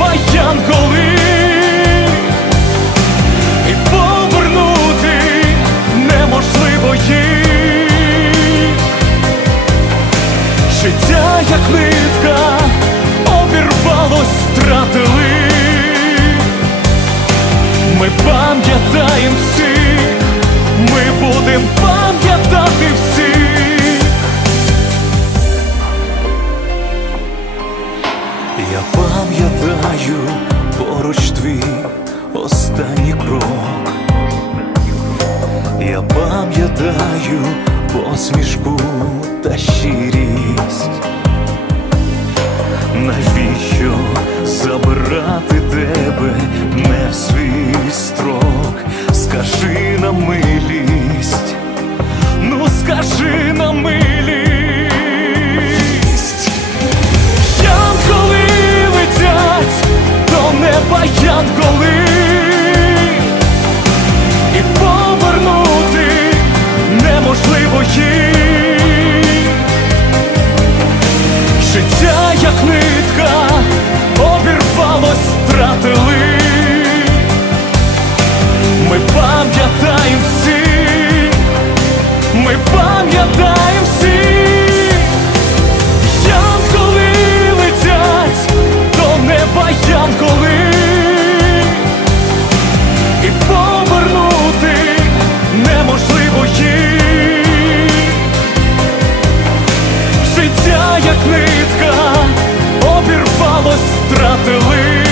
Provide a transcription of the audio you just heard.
до коли і повернути неможливо їх. Життя, як нитка, обірвалось, пам'ятаю поруч твій останній крок. Я пам'ятаю посмішку та щирість. Навіщо забирати тебе не в свій строк? Скажи на милість, коли і повернути неможливо їй життя як нитка. як нитка, обірвалось, втратили.